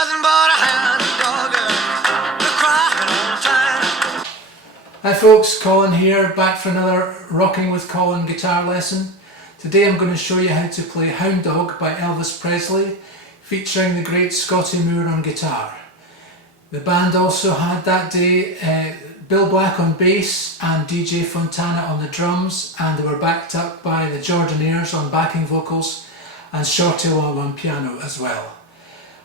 nothing but a hound dog, crying all the time. Hi folks, Colin here, back for another Rocking with Colin guitar lesson. Today I'm going to show you how to play Hound Dog by Elvis Presley, featuring the great Scotty Moore on guitar. The band also had that day Bill Black on bass and DJ Fontana on the drums, and they were backed up by the Jordanaires on backing vocals and Shorty Long on piano as well.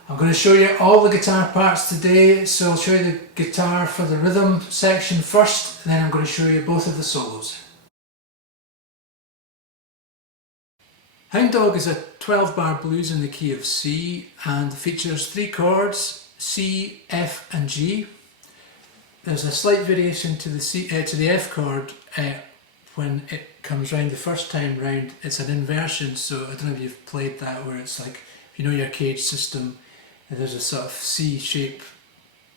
I'm going to show you all the guitar parts today, so I'll show you the guitar for the rhythm section first, and then I'm going to show you both of the solos. Hound Dog is a 12-bar blues in the key of C and features 3 chords, C, F and G. There's a slight variation to the F chord when it comes round the first time round. It's an inversion, so I don't know if you've played that, where it's like, if you know your cage system, there's a sort of C shape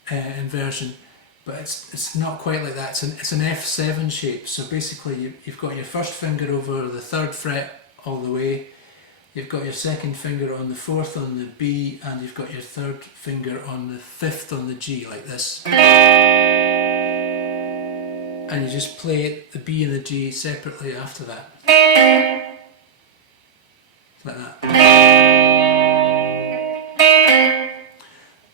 inversion, but it's not quite like that. It's an F7 shape. So basically you've got your first finger over the 3rd fret all the way, you've got your 2nd finger on the 4th on the B, and you've got your 3rd finger on the 5th on the G, like this. And you just play the B and the G separately after that. Like that.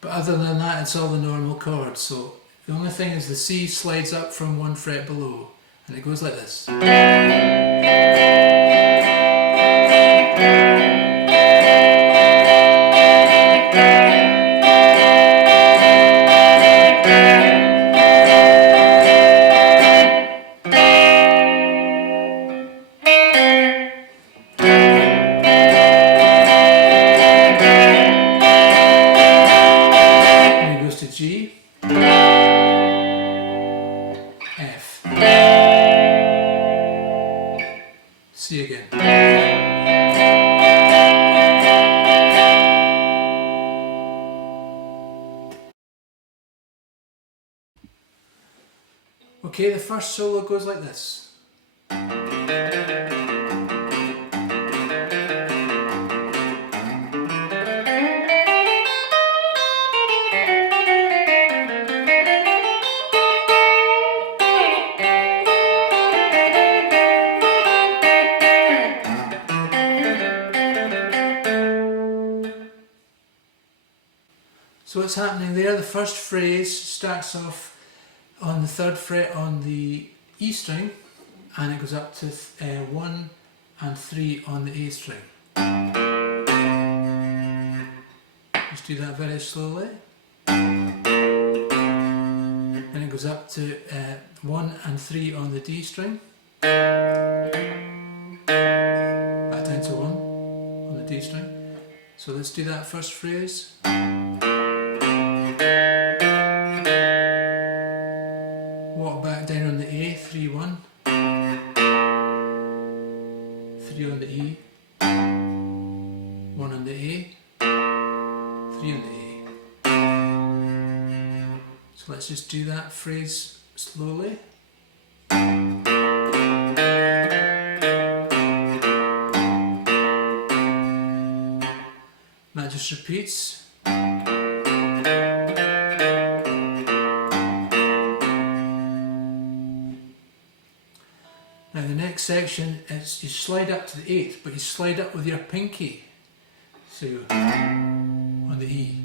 But other than that, it's all the normal chords. So the only thing is the C slides up from 1 fret below, and it goes like this. G, F, C again. Okay, the first solo goes like this. So what's happening there, the first phrase starts off on the 3rd fret on the E string, and it goes up to 1 and 3 on the A string. Just do that very slowly. Then it goes up to 1 and 3 on the D string. Back down to 1 on the D string. So let's do that first phrase. Walk back down on the A, 3, 1, 3 on the E, 1 on the A, 3 on the A. So let's just do that phrase slowly. That just repeats. Now the next section is you slide up to the 8th, but you slide up with your pinky. So you go on the E.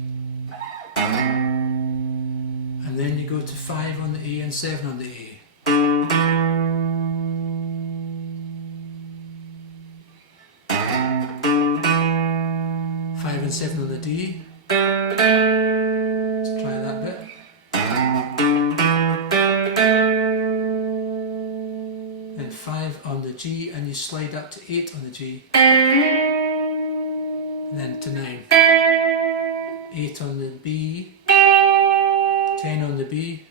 And then you go to 5 on the A and 7 on the A. 5 and 7 on the D. Let's try that bit. Then 5 on the G, and you slide up to 8 on the G. And then to 9. 8 on the B, 10 on the B,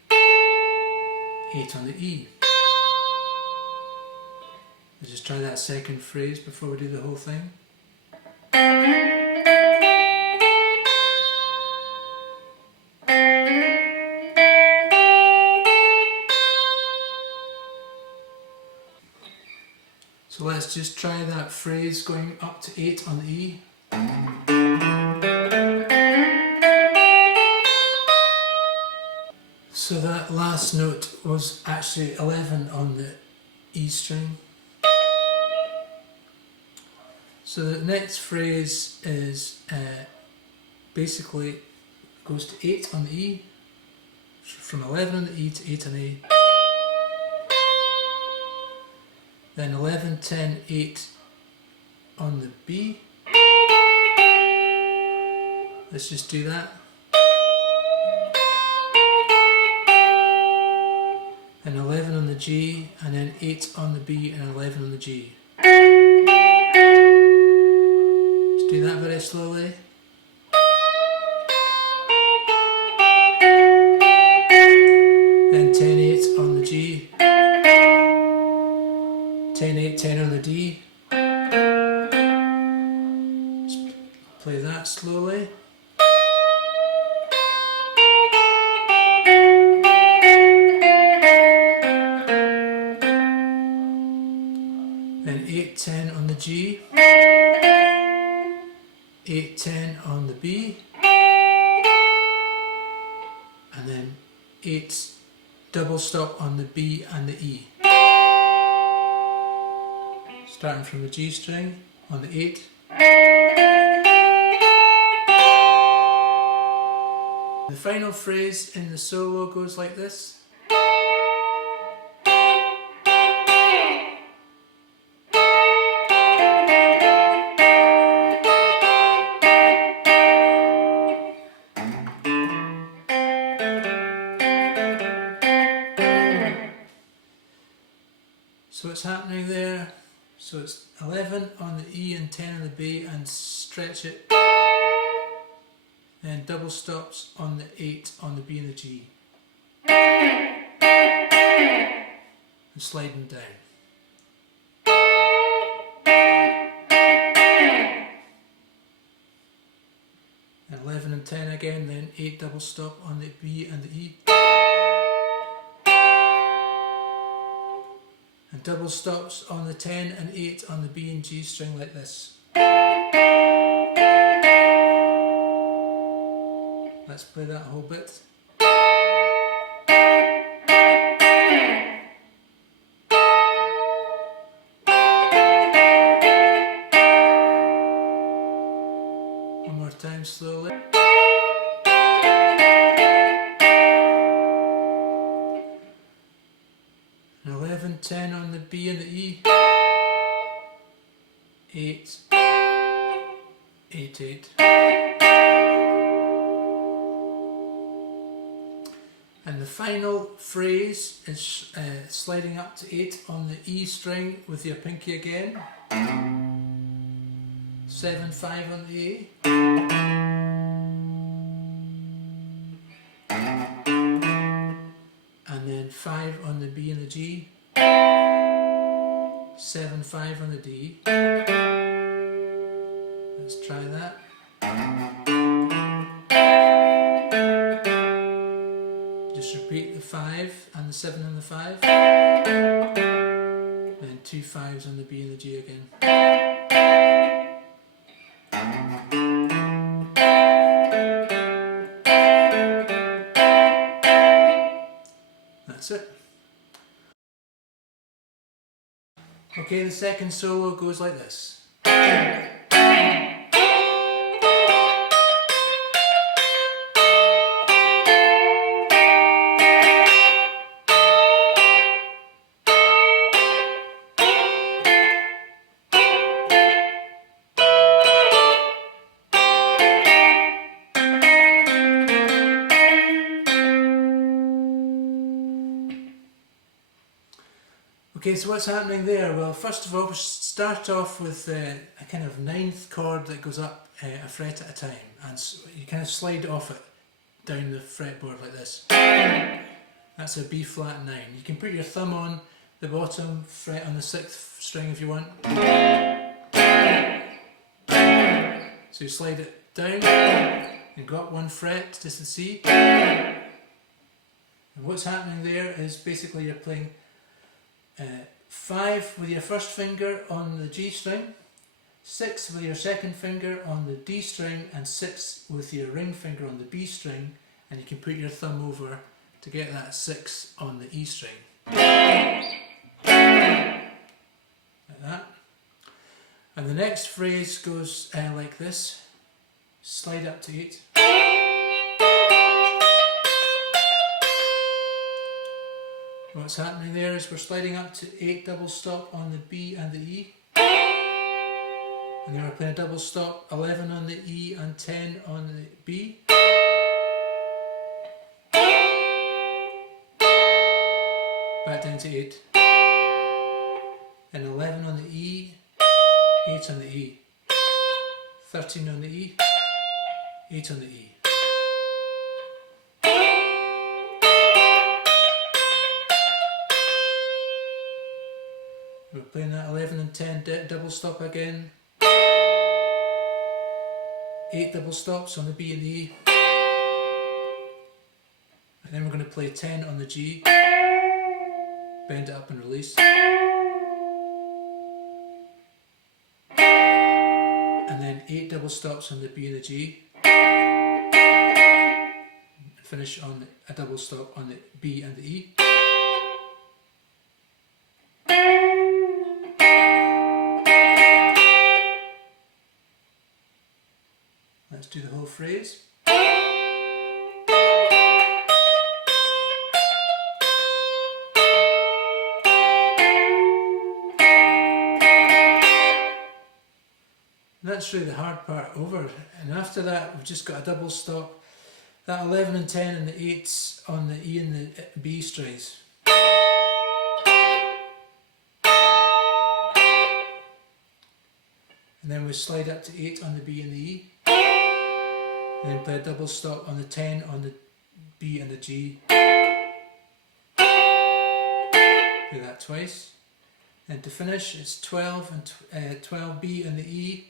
8 on the E. Let's just try that second phrase before we do the whole thing. So let's just try that phrase going up to 8 on the E. So that last note was actually 11 on the E string. So the next phrase is basically goes to 8 on the E, from 11 on the E to 8 on the A. Then 11, 10, 8 on the B. Let's just do that. And 11 on the G, and then 8 on the B and 11 on the G. Let's do that very slowly. Then 10, 8 on the G. 10, 8, 10 on the D. Let's play that slowly. Then 8, 10 on the G, 8, 10 on the B, and then 8 double stop on the B and the E. Starting from the G string on the 8. The final phrase in the solo goes like this. So what's happening there? So it's 11 on the E and 10 on the B, and stretch it. Then double stops on the 8 on the B and the G. And sliding down. 11 and 10 again, then 8 double stop on the B and the E. And double stops on the 10 and 8 on the B and G string like this. Let's play that whole bit. One more time slowly. And 11, 10 on the B and the E. 8, 8, 8. And the final phrase is sliding up to 8 on the E string with your pinky again. 7, 5 on the A. And then 5 on the B and the G. 7, 5 on the D. Let's try that. Just repeat the 5 and the 7 and the 5. Then 2 5s on the B and the G again. That's it. Okay, the second solo goes like this. Okay, so what's happening there? Well, first of all, we start off with a kind of 9th chord that goes up a fret at a time, and so you kind of slide off it down the fretboard like this. That's a B flat 9. You can put your thumb on the bottom fret on the 6th string if you want. So you slide it down and go up 1 fret to the C. And what's happening there is basically you're playing 5 with your first finger on the G string, 6 with your second finger on the D string, and 6 with your ring finger on the B string, and you can put your thumb over to get that 6 on the E string. Like that. And the next phrase goes like this. Slide up to 8. What's happening there is we're sliding up to 8 double stop on the B and the E. And then we're playing a double stop, 11 on the E and 10 on the B. Back down to 8. And 11 on the E, 8 on the E. 13 on the E, 8 on the E. We're playing that 11 and 10 double stop again. 8 double stops on the B and the E. And then we're going to play 10 on the G. Bend it up and release. And then 8 double stops on the B and the G. And finish on a double stop on the B and the E. Let's do the whole phrase. That's really the hard part over, and after that we've just got a double stop, that 11 and 10 and the 8s on the E and the B strings. And then we slide up to 8 on the B and the E, and then play a double stop on the 10 on the B and the G. Do that twice. And to finish it's 12 and 12 B and the E.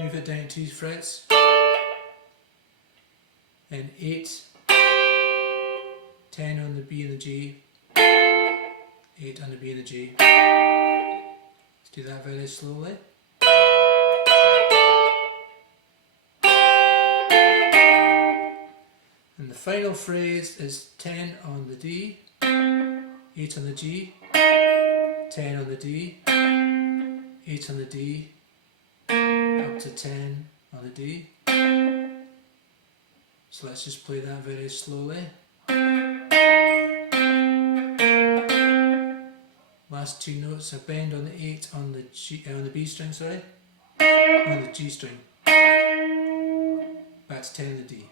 Move it down 2 frets. And 8, 10 on the B and the G. 8 on the B and the G. Let's do that very slowly. And the final phrase is 10 on the D, 8 on the G, 10 on the D, 8 on the D, up to 10 on the D. So let's just play that very slowly. Last 2 notes are bend on the 8 on the G, on the B string, sorry, on the G string. Back to 10 on the D.